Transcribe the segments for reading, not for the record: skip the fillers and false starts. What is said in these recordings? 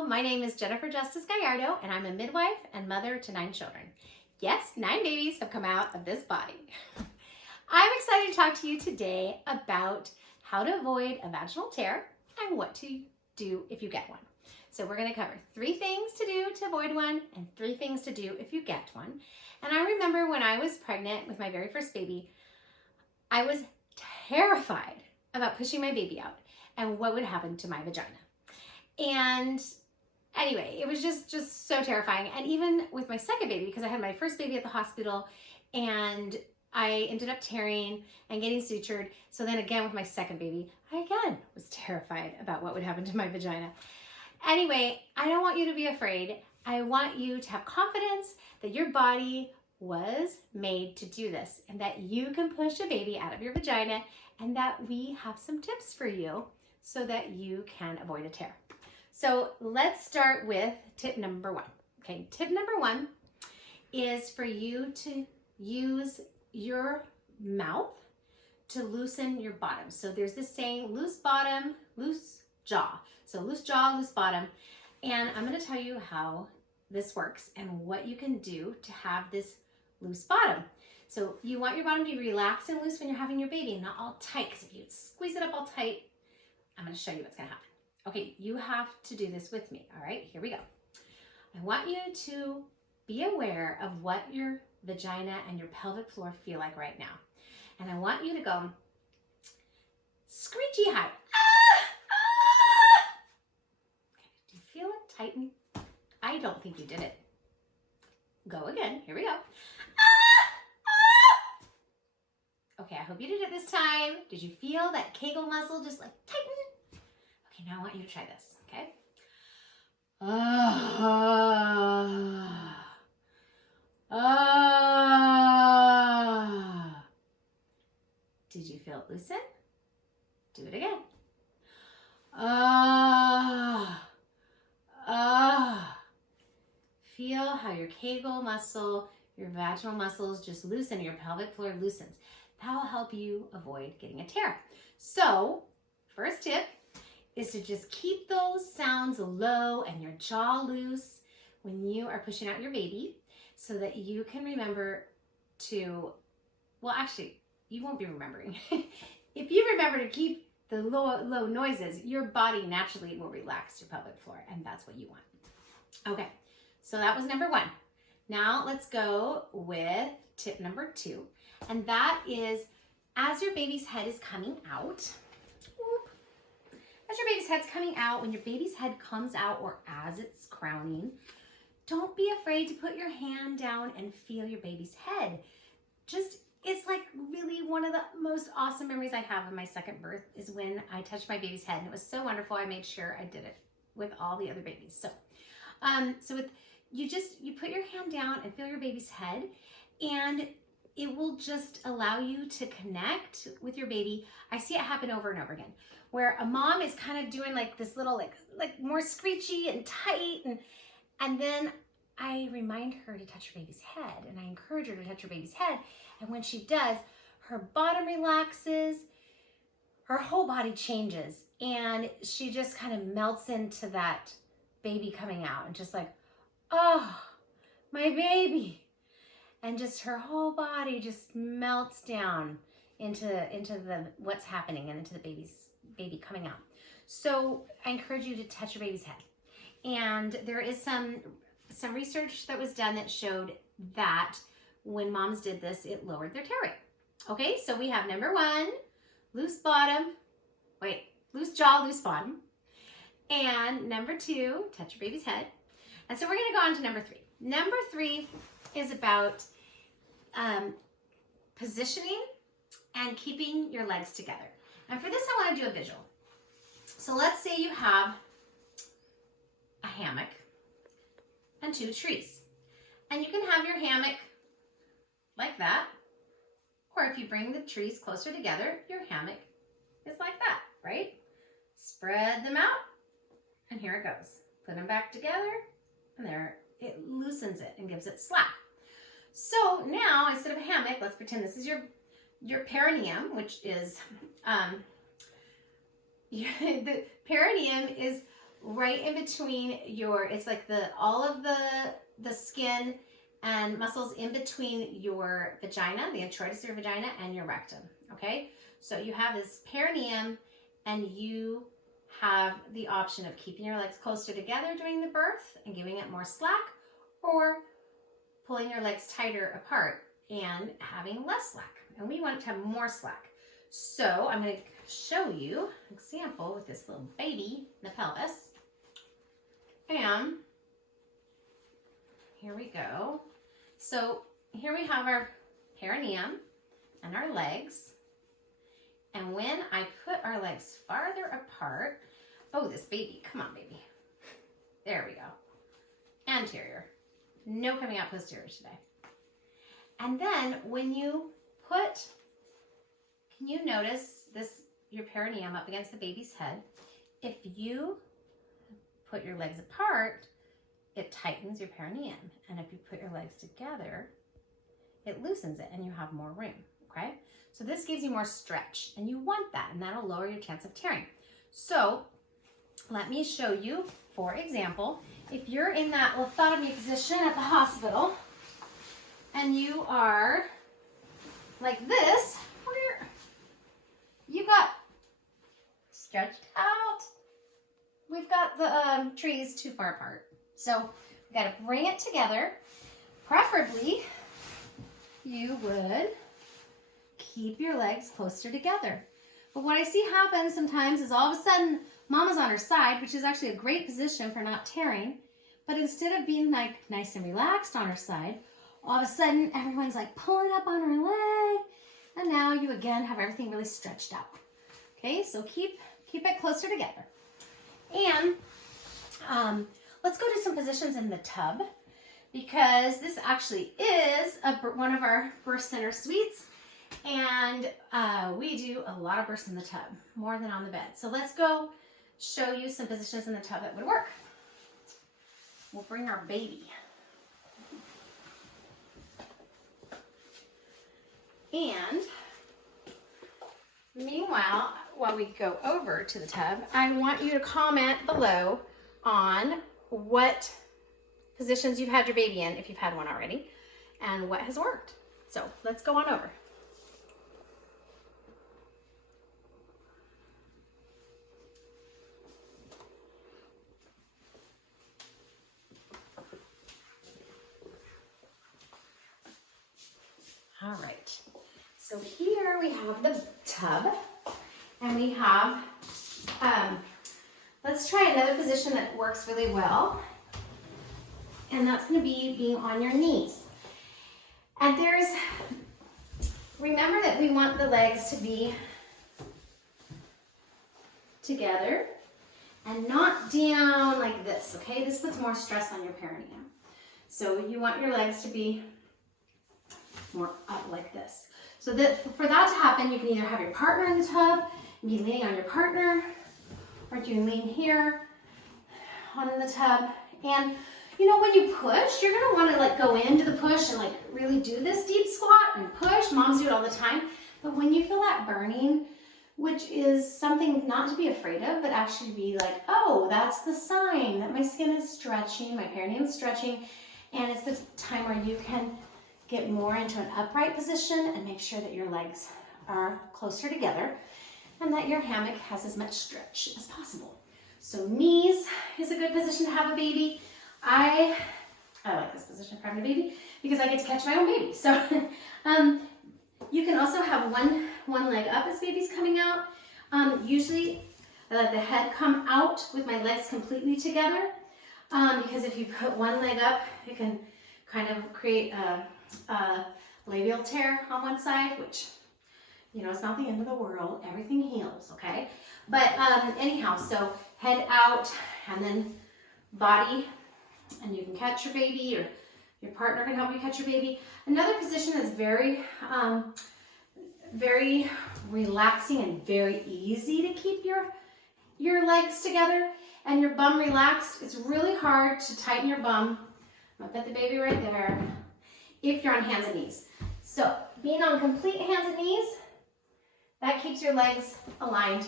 Hello, my name is Jennifer Justice Gallardo, and I'm a midwife and mother to 9 children. Yes, 9 babies have come out of this body. I'm excited to talk to you today about how to avoid a vaginal tear and what to do if you get one. So we're going to cover 3 things to do to avoid one and 3 things to do if you get one. And I remember when I was pregnant with my very first baby, I was terrified about pushing my baby out and what would happen to my vagina. And anyway, it was just so terrifying. And even with my second baby, because I had my first baby at the hospital and I ended up tearing and getting sutured. So then again with my second baby, I again was terrified about what would happen to my vagina. Anyway, I don't want you to be afraid. I want you to have confidence that your body was made to do this and that you can push a baby out of your vagina, and that we have some tips for you so that you can avoid a tear. So let's start with tip number 1. Okay, tip number 1 is for you to use your mouth to loosen your bottom. So there's this saying, loose bottom, loose jaw. So loose jaw, loose bottom. And I'm going to tell you how this works and what you can do to have this loose bottom. So you want your bottom to be relaxed and loose when you're having your baby, not all tight, because if you squeeze it up all tight, I'm going to show you what's going to happen. Okay, you have to do this with me. All right, here we go. I want you to be aware of what your vagina and your pelvic floor feel like right now. And I want you to go screechy high. Ah! Ah! Okay, do you feel it tighten? I don't think you did it. Go again. Here we go. Ah! Ah! Okay, I hope you did it this time. Did you feel that Kegel muscle just like tighten? Okay, now I want you to try this, okay? Did you feel it loosen? Do it again. Feel how your Kegel muscle, your vaginal muscles just loosen, your pelvic floor loosens. That will help you avoid getting a tear. So, first tip is to just keep those sounds low and your jaw loose when you are pushing out your baby, so that you can remember to, well, actually, you won't be remembering. If you remember to keep the low noises, your body naturally will relax your pelvic floor, and that's what you want. Okay, so that was number 1. Now let's go with tip number 2, and that is, as your baby's head is coming out, as your baby's head's coming out, when your baby's head comes out or as it's crowning, don't be afraid to put your hand down and feel your baby's head. It's like really one of the most awesome memories I have of my second birth is when I touched my baby's head, and it was so wonderful. I made sure I did it with all the other babies. So, you put your hand down and feel your baby's head, and it will just allow you to connect with your baby. I see it happen over and over again, where a mom is kind of doing like this little, like more screechy and tight, and then I remind her to touch her baby's head, and I encourage her to touch her baby's head. And when she does, her bottom relaxes, her whole body changes, and she just kind of melts into that baby coming out, and just like, oh, my baby. And just her whole body just melts down into the what's happening and into the baby coming out. So I encourage you to touch your baby's head. And there is some research that was done that showed that when moms did this, it lowered their tear rate. Okay, so we have number 1, loose jaw, loose bottom. And number 2, touch your baby's head. And so we're gonna go on to number 3. Number 3 is about positioning and keeping your legs together. And for this, I want to do a visual. So let's say you have a hammock and 2 trees. And you can have your hammock like that, or if you bring the trees closer together, your hammock is like that, right? Spread them out, and here it goes. Put them back together, and there, it loosens it and gives it slack. So now, instead of a hammock, let's pretend this is your perineum, which is, the perineum is right in between it's like all of the skin and muscles in between your vagina, the introitus of your vagina, and your rectum, okay? So you have this perineum, and you have the option of keeping your legs closer together during the birth and giving it more slack, or pulling your legs tighter apart and having less slack. And we want to have more slack. So I'm going to show you an example with this little baby in the pelvis. And here we go. So here we have our perineum and our legs. And when I put our legs farther apart, oh, this baby, come on, baby. There we go. Anterior. No coming out posterior today. And then when you put, can you notice this, your perineum up against the baby's head? If you put your legs apart, it tightens your perineum. And if you put your legs together, it loosens it and you have more room, okay? So this gives you more stretch, and you want that, and that'll lower your chance of tearing. So let me show you, for example, if you're in that lithotomy position at the hospital and you are like this, you got stretched out. We've got the trees too far apart. So we got to bring it together. Preferably, you would keep your legs closer together. But what I see happen sometimes is all of a sudden mama's on her side, which is actually a great position for not tearing, but instead of being like nice and relaxed on her side, all of a sudden everyone's like pulling up on her leg, and now you again have everything really stretched out. Okay, so keep it closer together. And let's go to some positions in the tub, because this actually is one of our birth center suites. And we do a lot of births in the tub, more than on the bed. So let's go show you some positions in the tub that would work. We'll bring our baby. And meanwhile, while we go over to the tub, I want you to comment below on what positions you've had your baby in, if you've had one already, and what has worked. So let's go on over. All right, so here we have the tub, and we have, let's try another position that works really well, and that's gonna be being on your knees. And remember that we want the legs to be together and not down like this, okay? This puts more stress on your perineum. So you want your legs to be more up like this. So that for that to happen, you can either have your partner in the tub and be leaning on your partner, or you can lean here on the tub. And you know, when you push, you're gonna wanna like go into the push and like really do this deep squat and push. Moms do it all the time. But when you feel that burning, which is something not to be afraid of, but actually be like, oh, that's the sign that my skin is stretching, my perineum is stretching, and it's the time where you can get more into an upright position and make sure that your legs are closer together and that your hammock has as much stretch as possible. So knees is a good position to have a baby. I like this position for having a baby because I get to catch my own baby. So you can also have one leg up as baby's coming out. Usually I let the head come out with my legs completely together, because if you put one leg up, it can kind of create a labial tear on one side, which, you know, it's not the end of the world. Everything heals, okay? But anyhow, so head out and then body, and you can catch your baby, or your partner can help you catch your baby. Another position that's very, very relaxing and very easy to keep your legs together and your bum relaxed. It's really hard to tighten your bum. I'm gonna put the baby right there. If you're on hands and knees. So being on complete hands and knees, that keeps your legs aligned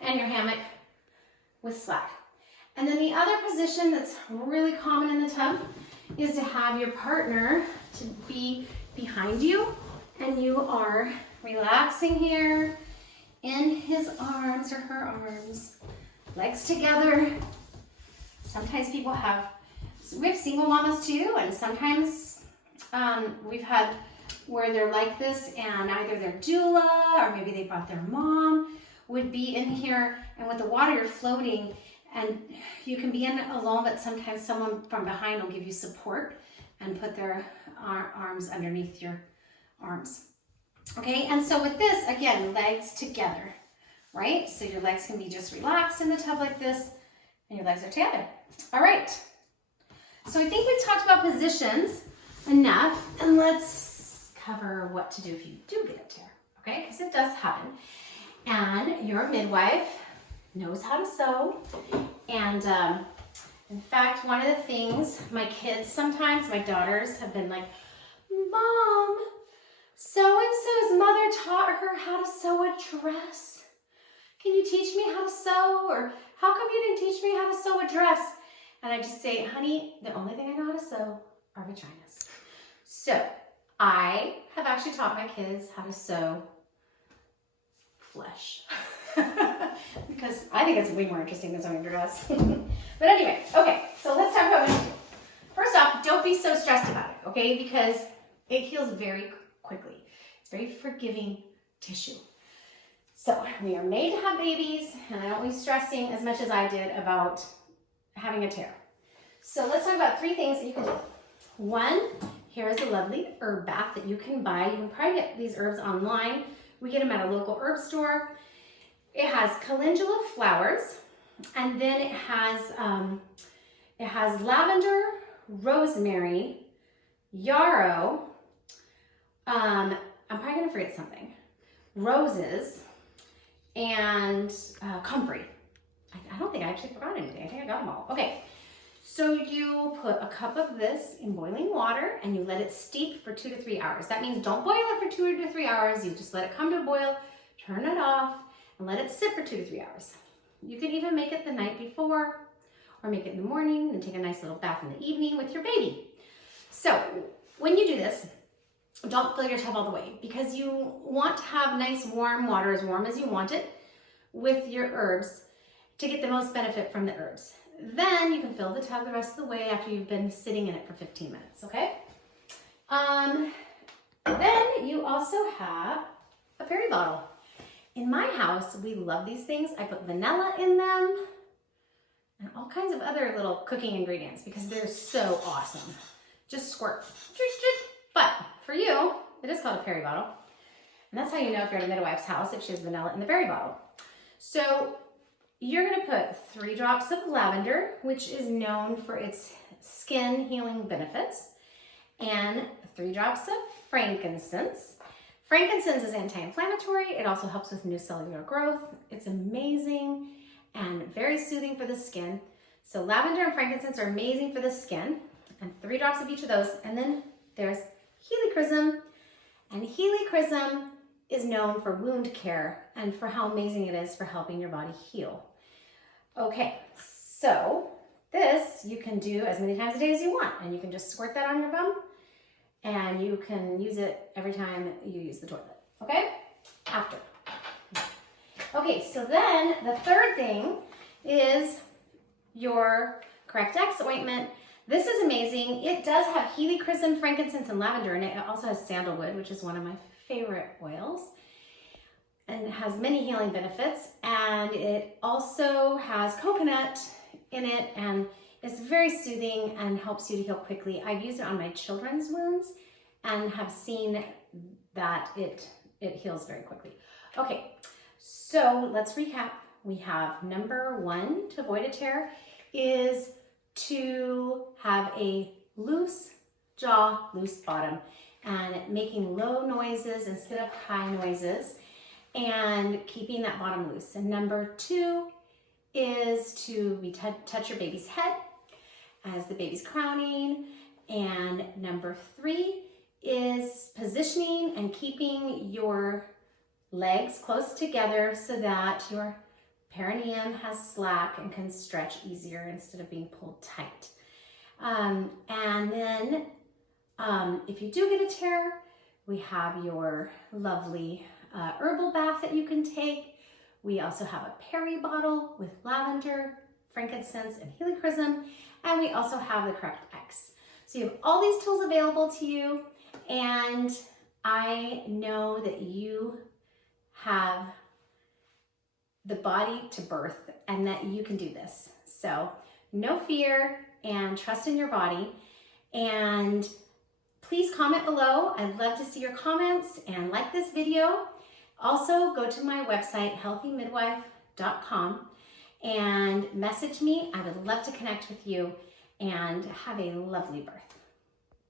and your hammock with slack. And then the other position that's really common in the tub is to have your partner to be behind you, and you are relaxing here in his arms or her arms, legs together. Sometimes we have single mamas too, and sometimes we've had where they're like this and either their doula or maybe they brought their mom would be in here, and with the water you're floating, and you can be in it alone, but sometimes someone from behind will give you support and put their arms underneath your arms. Okay, and so with this, again, legs together, right? So your legs can be just relaxed in the tub like this, and your legs are together. All right, so I think we talked about positions enough, and let's cover what to do if you do get a tear, okay? Because it does happen. And your midwife knows how to sew, and in fact, one of the things my kids sometimes, my daughters have been like, Mom, so-and-so's mother taught her how to sew a dress. Can you teach me how to sew? Or how come you didn't teach me how to sew a dress? And I just say, honey, the only thing I know how to sew are vaginas. So I have actually taught my kids how to sew flesh. Because I think it's way more interesting than sewing a dress. But anyway, okay, so let's talk about what to do. First off, don't be so stressed about it, okay? Because it heals very quickly. It's very forgiving tissue. So we are made to have babies, and I don't be stressing as much as I did about having a tear. So let's talk about 3 things that you can do. 1, here is a lovely herb bath that you can buy. You can probably get these herbs online. We get them at a local herb store. It has calendula flowers, and then it has lavender, rosemary, yarrow, I'm probably gonna forget something, roses, and comfrey. I don't think I actually forgot anything. I think I got them all. Okay, so you put a cup of this in boiling water and you let it steep for 2 to 3 hours. That means don't boil it for 2 to 3 hours. You just let it come to a boil, turn it off, and let it sit for 2 to 3 hours. You can even make it the night before or make it in the morning and take a nice little bath in the evening with your baby. So when you do this, don't fill your tub all the way, because you want to have nice warm water, as warm as you want it, with your herbs to get the most benefit from the herbs. Then you can fill the tub the rest of the way after you've been sitting in it for 15 minutes, okay? Then you also have a peri bottle. In my house, we love these things. I put vanilla in them and all kinds of other little cooking ingredients because they're so awesome. Just squirt. But for you, it is called a peri bottle. And that's how you know if you're at a midwife's house, if she has vanilla in the peri bottle. So you're gonna put 3 drops of lavender, which is known for its skin healing benefits, and 3 drops of frankincense. Frankincense is anti-inflammatory. It also helps with new cellular growth. It's amazing and very soothing for the skin. So lavender and frankincense are amazing for the skin, and 3 drops of each of those. And then there's helichrysum, and helichrysum is known for wound care and for how amazing it is for helping your body heal. Okay, so this you can do as many times a day as you want, and you can just squirt that on your bum, and you can use it every time you use the toilet, okay? After. Okay, so then the 3rd thing is your Correct X ointment. This is amazing. It does have helichrysum, frankincense, and lavender in it. It also has sandalwood, which is one of my favorite oils, and it has many healing benefits. And it also has coconut in it, and it's very soothing and helps you to heal quickly. I've used it on my children's wounds and have seen that it heals very quickly. Okay, so let's recap. We have number 1 to avoid a tear is to have a loose jaw, loose bottom, and making low noises instead of high noises, and keeping that bottom loose. And number 2 is to touch your baby's head as the baby's crowning. And number 3 is positioning and keeping your legs close together so that your perineum has slack and can stretch easier instead of being pulled tight. And then if you do get a tear, we have your lovely herbal bath that you can take. We also have a peri bottle with lavender, frankincense, and helichrysum, and we also have the correct X. So you have all these tools available to you, and I know that you have the body to birth and that you can do this. So no fear and trust in your body. And please comment below. I'd love to see your comments and like this video. Also, go to my website, healthymidwife.com, and message me. I would love to connect with you, and have a lovely birth.